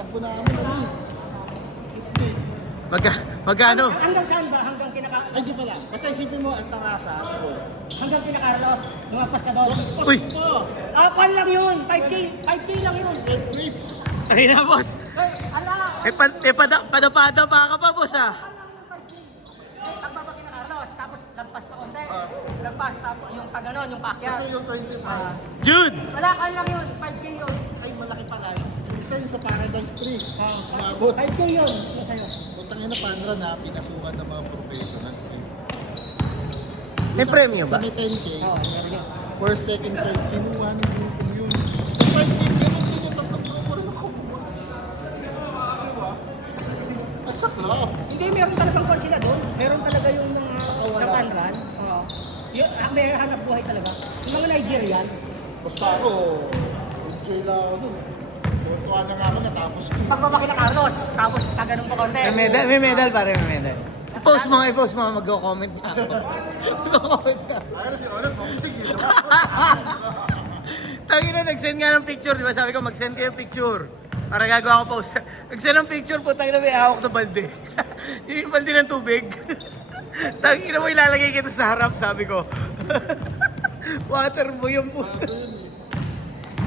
Tinakbo na kami na rin. Magkano? Hanggang saan ba? Hanggang Ay, di pala. Basta isipin mo, Altarasa. hanggang Carlos. Lumagpas ka doon. Uy! Kwan lang yun. 5K lang yun. Ay na, boss. Ay, ala. Pada-pada pa ka pa, boss, ah. Pagbaba kina Carlos, tapos lagpas pa konti. Lagpas, tapos yung taganon, yung pakyat. Kasi yung 25. Jude! Wala ka lang yun. 5K yun. Ay, malaki pala yun. Isa yung sa Paradise Street. Umabot. 5K yun. Yung sa'yo. Putang ina, Pandra na pinasukan ng mga professional. May premyo ba? Sa may 10K, Oo, meron yun. first, second, third, kinuha ng grupo yun. 5K, ganun din yung tatlong grupo rin ako. Diba? At sakla. Hindi, meron talagang kwan sila doon. Meron talaga yung mga Wala. sa Panran. Oo. May hanap buhay talaga. Yung mga Nigerian. Basta ako, enjoy lang ako dun. Tuwa na nga ako natapos ko. Pagbaba kina Carlos, tapos taganon pa konti. May medal pare, may medal. I-post mo, mag-comment na ako. Mag-comment ka. Ayaw na si Olot, boxing yun. Tangin na, nag-send nga ng picture, di ba? Sabi ko, mag-send kayo picture. Para gagawa ko post. Nag-send ng picture po, tangin na may hawak na balde. Yung balde ng tubig. Tangin na mo, ilalagay kita sa harap, sabi ko. Water mo yung po.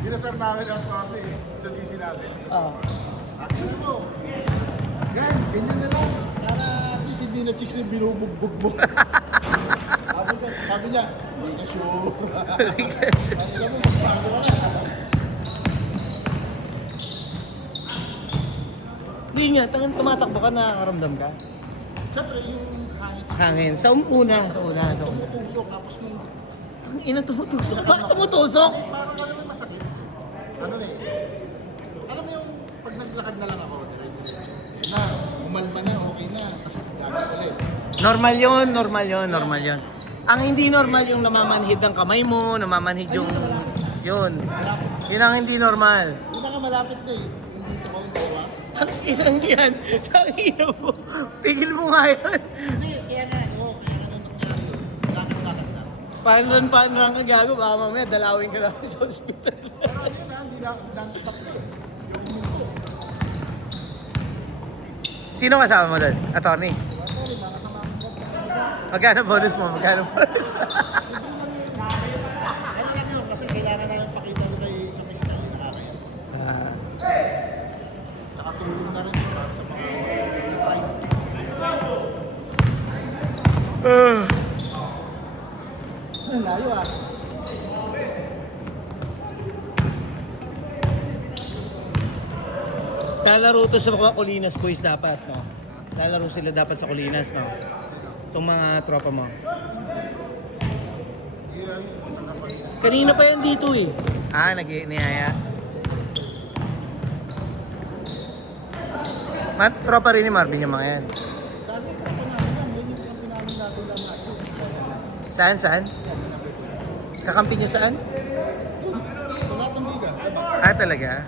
Dinasar namin ang papi sa GC namin. Oh. Akin mo. Yan, ganyan na lang. Para at least hindi na chicks na binubugbog mo. Sabi niya, hindi ka sure. Ang ina mo, magbago ka na. Hindi nga, tangin tumatakbo ka, nakakaramdam ka. Siyempre, yung hangin. Hangin. Sa una. Tumutusok, tapos nung... Ang ina tumutusok. Bakit tumutusok? Kasi parang alam mo yung masakit. Ano eh. Alam mo yung pag naglakad na lang ako, dire-diretso. Na, umalma na, okay na. Tapos gagawin ulit. Normal yun. Ang hindi normal yung namamanhid ng kamay mo, namamanhid yung... Yun. Malapit. Yun ang hindi normal. Yung mga malapit na eh. Yung dito ko, yung gawa. Tanginang yan. Tangina mo. Tigil mo nga yan. Hindi, kaya nga, oo, kaya nga nung nangyari yun. Lakad-lakad lang. Paano lang ka gago, baka mamaya dalawin ka namin sa ospital. Pero ano yun ha, hindi na, non-stop na eh. Yung mundo. Sino kasama mo doon? Attorney? Sorry, baka sama mo. Magkano bonus mo? Magkano bonus? Ano lang yun, kasi kailangan namin pakita ko kay sa fiscal na nakakaya. Nakatulong na rin yun para sa mga time. Ang layo ah. Lalaro to sa mga Colinas boys dapat, no? Lalaro sila dapat sa Colinas, no? Itong mga tropa mo. Kanina pa yan dito eh. Niyaya. Tropa rin ni Marvin yung mga yan. Kasi ako na yan, yun yung pinamin natin lang natin. Saan? Kakampi nyo saan? Wala tang liga. Talaga?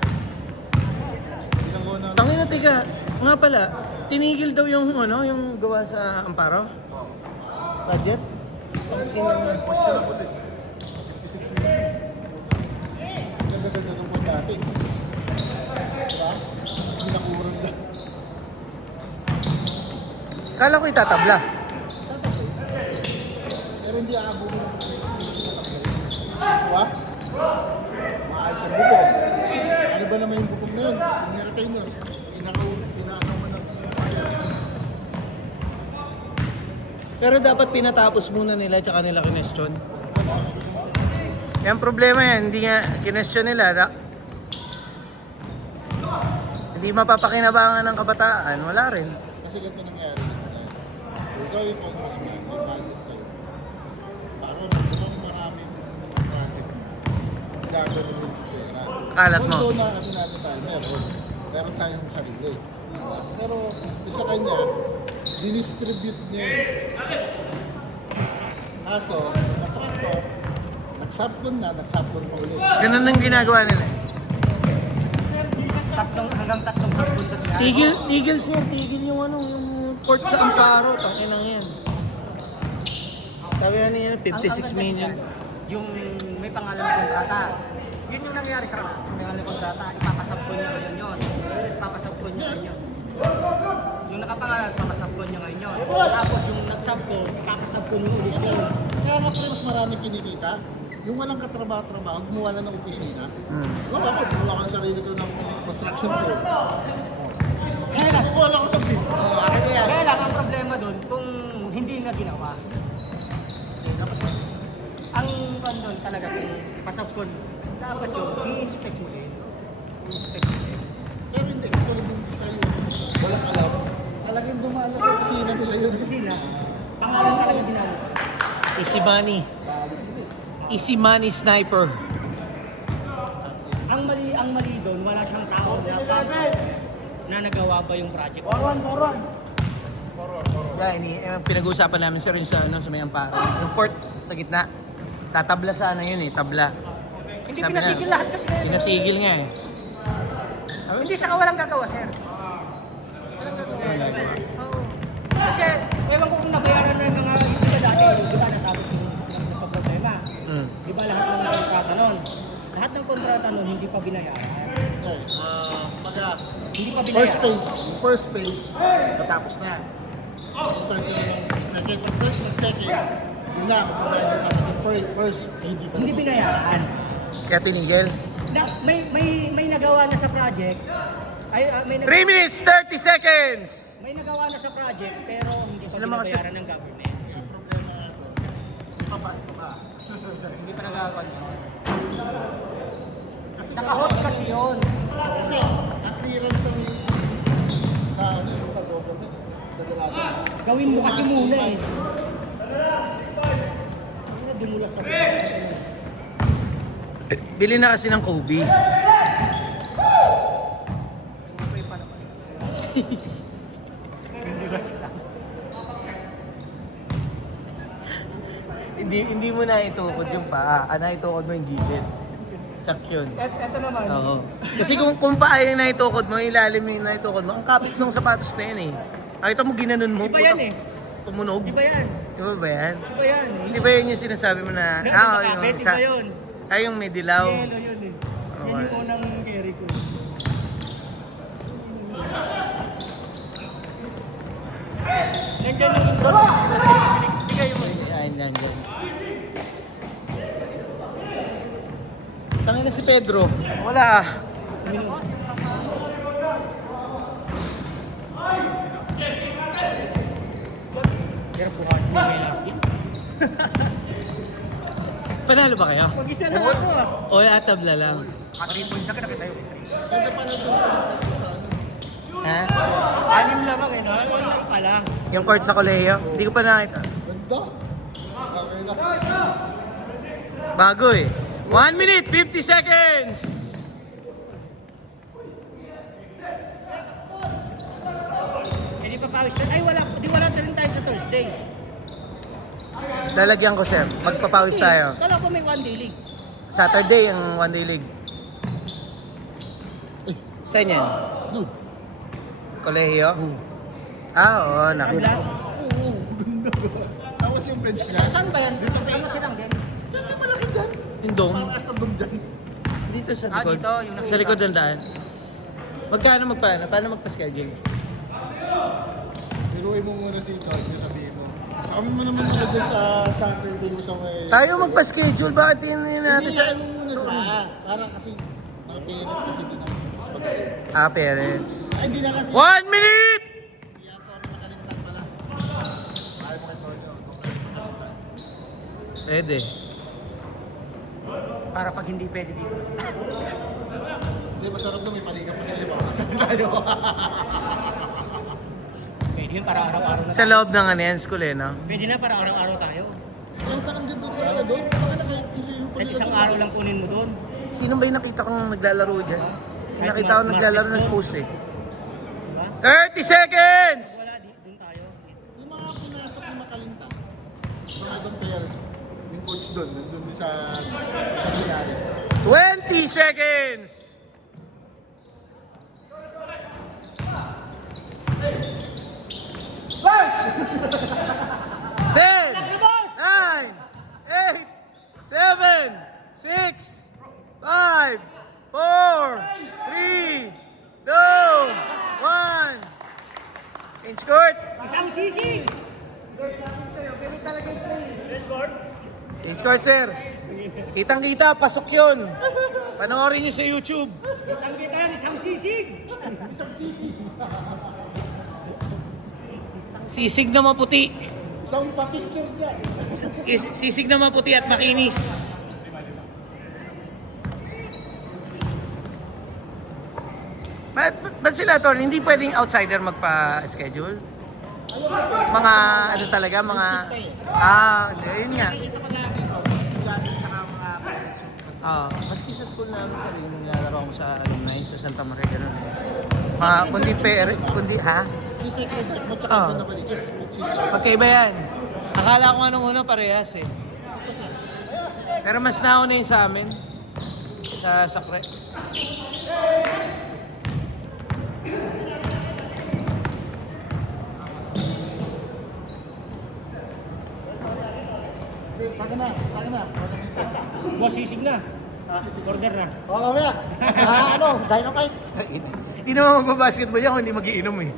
Binanggo na. Tangina, tiga. Nga pala, tinigil daw yung yung gawa sa Amparo? Budget? Question na po din. 56 million. Ganda-ganda nung po sa atin. Diba? Binakuran lang. Kala ko itatabla. Pero hindi aabo mo ng diba? Maayos ang bubog. Ano ba naman yung bubog na yun? Yung niretainers. Pinaano mo na. Pero dapat pinatapos muna nila tsaka nila kinestyon. Yan problema yan, hindi nga kinestyon nila. Hindi mapapakinabangan ng kabataan, wala rin. Kasi ganito nangyari. Ikaw yung congressman, may budget sa'yo. Parang nagpunong maraming project. Gagawin yung pera. Kalat mo. Although na ano natin tayo, meron tayong sarili. Pero isa kanya, dinistribute niya yun. Kaso, na-tractor, nagsabkon pa ulit. Ganun ang ginagawa nila. Hanggang tatlong sabon kasi yan. Tigil yung yung port sa Amparo, takinang yan. Sabi nga niya, 56 million. Yung may pangalan na kontrata. Yun yung nangyari sa kanila. May pangalan na kontrata. Ipapasabon niya ngayon yun. niya ngayon yun. Yung nakapangalan, papasabkon niya ngayon yun. Tapos yung nagsabkon, kakasabkon yung ulit yun. Kaya nga pre, mas maraming kinikita. Yung walang katrabaho-trabaho, gumawa lang ng opisina. Diba bakit? Gumawa ka ng sarili ko ng construction ko. Kaya lang, Gumawa lang ako sa bid. Akin na yan. kaya lang ang problema doon, kung hindi na ginawa. Ang doon talaga, kung pasabkon, dapat yun, i-inspect mo din. I-inspect mo din. Pero hindi, katulad yung isa yun. Walang alam. Talagang dumaan lang sa opisina nila yun. Kasi na, pangalan talaga dinalo. Easy money. Easy money sniper. Ang mali doon, wala siyang tao na nagawa ba yung project. Yeah, pinag-uusapan namin sir yung sa, sa may amparo. Yung port sa gitna. Tatabla sana yun eh, tabla. Hindi Sabi pinatigil na, lahat kasi ngayon. Pinatigil nga eh. Hindi saka walang gagawa, sir. Walang gagawa. Oo. Kasi, ewan ko kung nabayaran na ng mga iba dati, di ba natapos yung nagpa-problema. Di ba lahat ng kontrata nun? Lahat ng kontrata nun, hindi pa binayaran. Okay, Hindi pa first binayaran. phase, yung first phase, natapos na. Start ka ng second, second, yun na, magbabayad na ng first, hindi pa Hindi binayaran. Kaya tinigil. May nagawa na sa project. May 3 minutes, 30 seconds! May nagawa na sa project, pero hindi pa Sila mga binabayaran ng government. Ito ba? Hindi pa nagagawa. Nakahot kasi yun. Kasi, ang clearance sa government, kadalasan. Gawin mo kasi muna eh. Hindi na dumulas sa Bili na kasi ng Kobe. Pumapay pa naman. Dumulas lang. Hindi mo na itukod yung paa. Itukod mo yung gigit. Tsak yun. Eto naman. Oo. Kasi kung paa yung naitukod mo, ilalim yung naitukod mo, ang kapit ng sapatos na yan eh. Nakita mo ginanon mo. Iba yan eh. Tumunog. Iba yan. Iba ba yan? Iba yan. Di ba yun yung sinasabi mo na, Nakakapit, iba yun. Yung may dilaw. Yelo yun eh. Yan yung unang carry ko. Nandiyan yung isa. Bigay mo eh. Ayan lang dyan. Tangin na si Pedro. Wala ah. Pero buhat mo may lagi. Panalo ba kayo? Mag-isa lang ako ah. O atabla lang. 3 points ka na kita yun. Ganda pa na doon. Ha? 6 lamang eh, no? 1 lang pala. Yung court sa kolehiyo? Hindi ko pa nakita. Ganda. Okay na. Bago eh. 1 minute, 50 seconds! Eh di pa pawis na. Ay wala rin tayo sa Thursday. Lalagyan ko sir. Magpapawis tayo. Kala ko may 1 day league. Saturday ang one day league. Saan yan? Dude. Kolehiyo? Oo, nakita ko. Oo, ganda. Tapos yung bench niya. Saan ba yan? Dito ba? Ano silang din? Saan yung malaki dyan? Yung dome? Parang hasta doon dyan. Dito sa Ah, likod. dito, yung nakita. Sa likod ng daan. Magkano magpaano? Paano magpa-schedule? Biruin mo muna si Ikaw, yung sabihin mo. Kami mo naman muna dyan sa Saturday mo sa may... Tayo magpa-schedule. Bakit hindi natin Hindi sa... siya mo muna sa... Parang kasi, mga parents kasi din ang mas magaling. Ah, parents. Ay, hindi na kasi. 1 minute! Si Ato, nakalimutan pala. Ayaw mo kay Torno, kung kayo nakalimutan. Pwede. Para pag hindi pwede dito. Hindi, masarap na may paliga pa sa lima. Sabi tayo. Pwede yun para araw-araw na. Sa loob ng ano yan, school eh, no? Pwede na para araw-araw tayo. Kaya parang ganda na doon. Baka na kahit gusto yung At isang araw lang kunin mo doon. Sino ba yung nakita kong naglalaro dyan? Yung Kahit nakita ko naglalaro Martes ng doon. push eh. Diba? 30 seconds! Wala, doon tayo. Yung mga pinasok na makalintang, mga ibang players, yung coach doon, nandun din sa pagsinari. 20 seconds! Ten, 9, 8, 7, 6, 5, 4, 3, 2, 1. Inch court! Isang sisig! Inch court, sir. Kitang-kita, pasok yun. Panoorin nyo sa YouTube. Kitang-kita yan, isang sisig! Sisig na maputi. Isang pa-picture dyan. Sisig na maputi at makinis. Ba't sila, Tol, hindi pwedeng outsider magpa-schedule? Mga, ano talaga, mga... hindi, yun nga. Nakikita ko lagi, estudyante tsaka mga Maski sa school namin, sir, yung nilalaro ko sa alumni, sa Santa Maria, gano'n. Kundi, ha? yung second heart mo tsaka sa nabalikas. Magkaiba yan. Akala ko anong una parehas eh. Pero mas nauna yun sa amin. Sa Sakre. Saka na. Boss, sisig na. Order na. Oo, mamaya. Dynamite. Hindi naman magbabasketball yan kung hindi magiinom eh.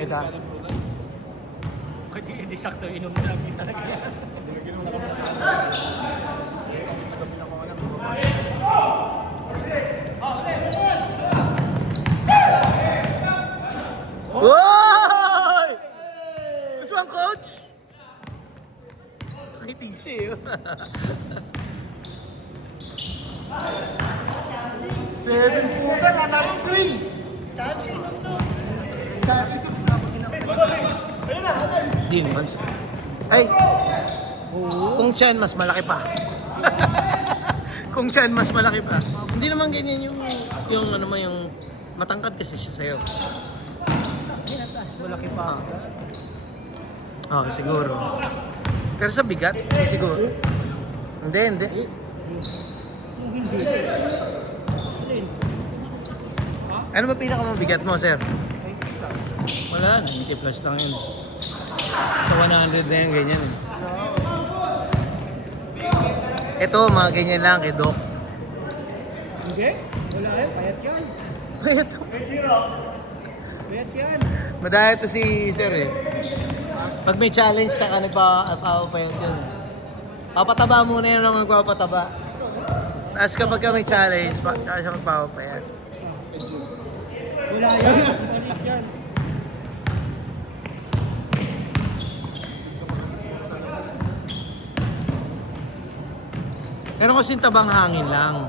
Ito. Hindi sakto, inom na lang talaga yan. Woy! Gusto mo ang coach? Nakitig siya eh. 7 puta na na-screen. Di naman siya. Ay! Kung Chan, mas malaki pa. Kung Chan, mas malaki pa. Hindi naman ganyan yung ano mo, yung matangkad kasi siya sa'yo. Malaki pa. Siguro. Pero sa bigat, siguro. Hindi. Ano ba pinakamabigat mo, sir? Wala, 90 plus lang yun. Sa 100 na yan, ganyan. Ito, mga ganyan lang kay Doc. Hindi? Wala eh, payat yan. Ito. Payat yan. Madaya to si sir eh. Pag may challenge siya ka, nagpapapayat yun. Papataba muna yun ang magpapataba. Tapos kapag may challenge, saka siya magpapapayat. Wala yan. Balik yan. Pero kasing tabang hangin lang.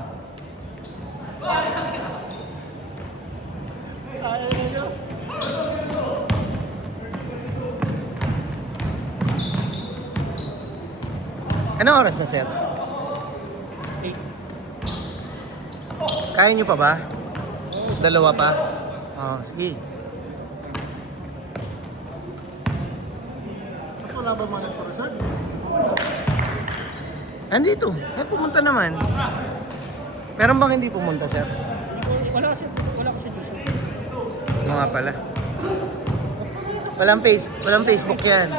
Anong oras na, sir? Kaya nyo pa ba? Dalawa pa? Sige. Wala ba mga nagparasan? Andito. Pumunta naman. Meron bang hindi pumunta, sir? Wala kasi Diyos. Ano nga pala? Walang Facebook yan.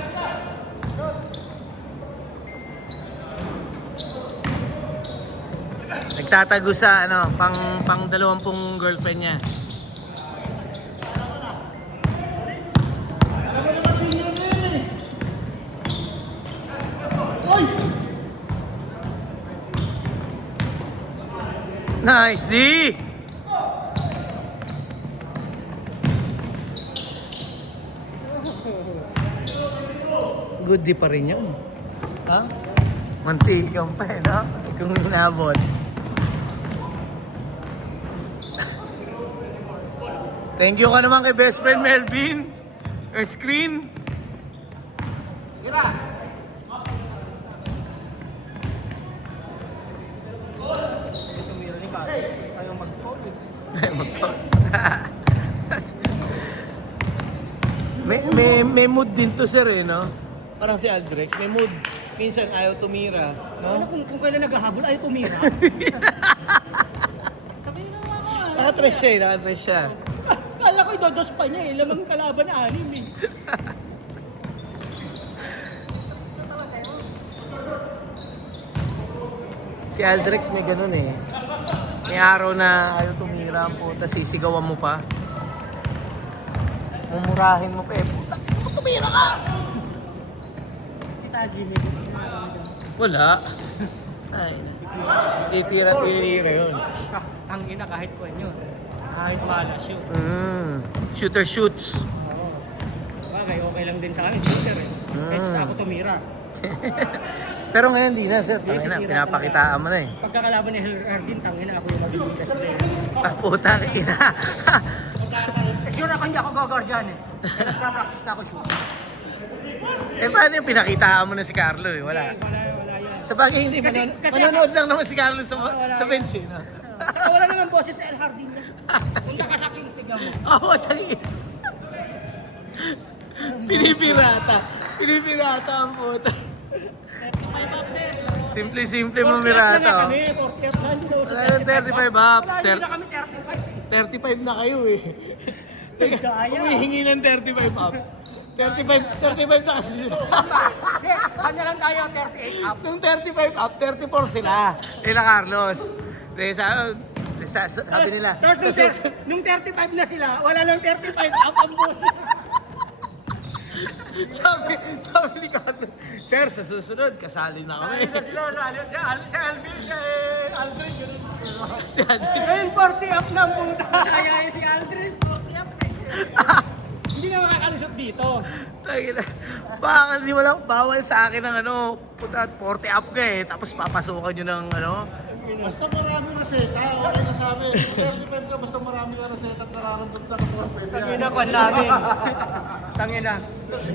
Nagtatago sa pang 20 girlfriend niya. Nice, D! Good D pa rin yun. Ha? Mantikang pa eh, no? Kung inabot. Thank you ka naman kay best friend Melvin. Screen. Tira! Tumira ni Kati. Ayaw mag-call. may mood din to, sir, eh, no? Parang si Aldrex, may mood. Minsan ayaw tumira, Ano no? kung kailan naghahabol, ayaw tumira. Sabi na nga ka. Nakatres siya, nakatres siya. Kala ko idodos pa niya eh. Lamang kalaban na anim eh. Si Aldrex may ganun eh. May araw na ayaw tumira po, tapos sisigawan mo pa. Mumurahin mo pa eh. Puta, tumira ka! Si Tagi may Wala. Ay, titira yun. Tangina kahit kwan yun. Kahit malas yun. Shooter shoots. Oo. Bagay, okay lang din sa akin, shooter eh. Kaysa sa ako tumira. Pero ngayon di na, sir. Tangina, pinapakitaan mo na eh. Pagkakalaban ni Hardin, tangina ako yung magiging best player. Ah, putang ina. Eh sure ako hindi ako gagawar dyan eh. Kaya nagpa-practice na ako shooting. Eh, paano yung pinakitaan mo na si Carlo eh? Wala. Wala yan. Sa bagay, hindi Kasi- manonood lang naman si Carlo sa Wala bench eh. No? Saka wala naman boses sa El Hardin. Punta ka sa Kings, tignan mo. Oo, tangina. Pinipirata ang puta. Simple-simple mo mirata. Oh. Kami, 40 na, hindi na uso Wala nang 35 up. Wala, hindi na kami 35 eh. 35 na kayo eh. Kaya. Humihingi ng 35 up. 35 na kasi sila. Hindi, kanya lang tayo 38 up. Nung 35 up, 34 sila. Nila Carlos. Sabi nila. Tapos nung 35 na sila, wala lang 35 up ang buhay. sabi ni Carlos, Sir, sa susunod, kasali na kami. Siya Alvin, siya Aldrin. Si Aldrin. Ngayon 40 up na ang puta. Kaya si Aldrin, 40 up eh. Hindi na makakalusot dito. Tangina. Bakal di wala bawal sa akin ng puta 40 up ka eh. Tapos papasukan nyo ng Basta marami na seta, okay na sa amin. 35 ka, basta marami ka na seta at nararamdam sa katawan, pwede yan. Tangina ko namin. Tangina.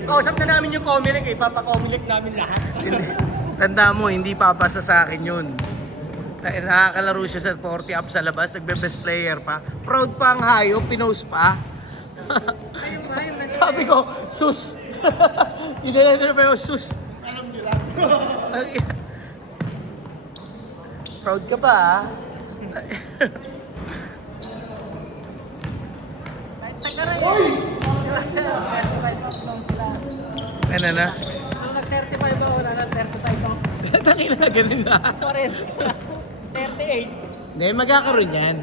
Kausap na namin yung Comelec eh. Papakomelec namin lahat. Tanda mo, hindi papasa sa akin yun. Nakakalaro siya sa 40 up sa labas, nagbe-best player pa. Proud pa ang hayop, pinost pa. Sabi ko, sus. Inala na pa yung sus. Alam nila. Proud ka pa ah. Oy! Kasi 35 up lang sila. Ano na? Nung nag-35 ba, wala na 35 up. Tangina na, ganun na. 38. Hindi, magkakaroon yan.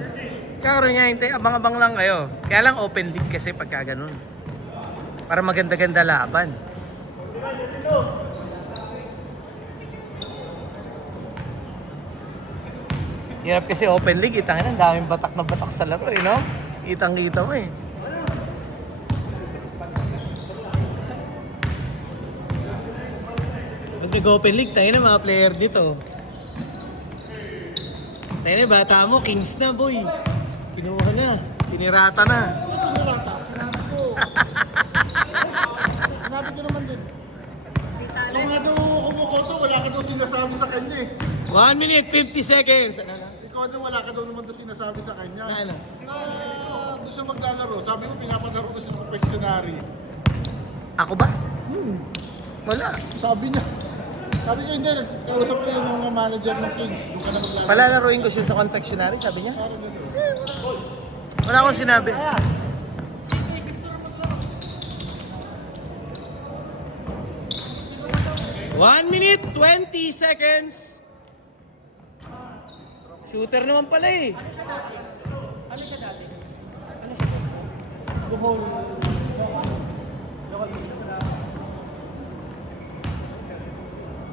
Magkakaroon yan, hintay, abang-abang lang kayo. Kaya lang open league kasi pagka ganun. Para maganda-ganda laban. Hirap kasi open league, itangin ang daming batak na batak sa laro, no? Kitang-kita mo eh. Pag nag-open league, tayo na mga player dito. Tayo na, bata mo, Kings na boy. Pinuha na, tinirata na. Pinirata, sinabi ko. Sinabi ko naman din. Kung nga daw kumukoto, wala ka daw sinasabi sa kanya eh. 1 minute, 50 seconds. Ano na? Ikaw daw wala ka daw naman daw sinasabi sa kanya. Na ano? Gusto maglalaro. Sabi ko, pinapadaro ko sa confectionery. Ako ba? Wala. Sabi niya. Sabi ko, hindi. Kausap ko yung mga manager ng Kings. Doon ka na maglalaro. Palalaruin ko siya sa confectionery, sabi niya. Parang ganun. Wala akong sinabi. One minute, 20 seconds. Shooter naman pala eh. Ano siya dati? Ano siya? Bohol.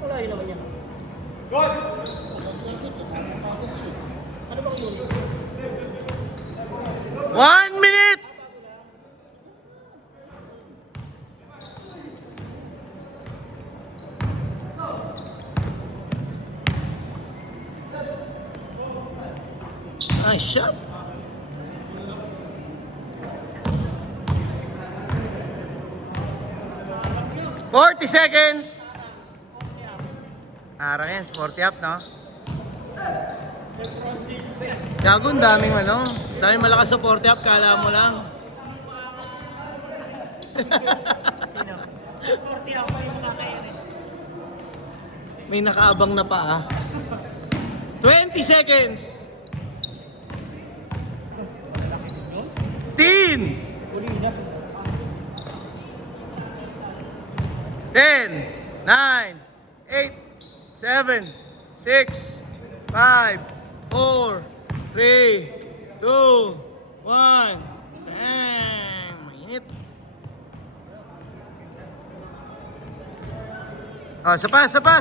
Wala yun naman yan. Ano bang yun? 1 minute! Nice shot. $40 seconds. Arang yan, sporty up, no? Gago, ang daming daming malakas sa 40 up, kala mo lang. Sino? 40 ako yung makakainin. May nakaabang na pa 20 seconds. 10. 10, 9, 8, 7, 6, 5, 4, 3, 2, 1. Dang! Mainit. Oh, sa pa, sa pa.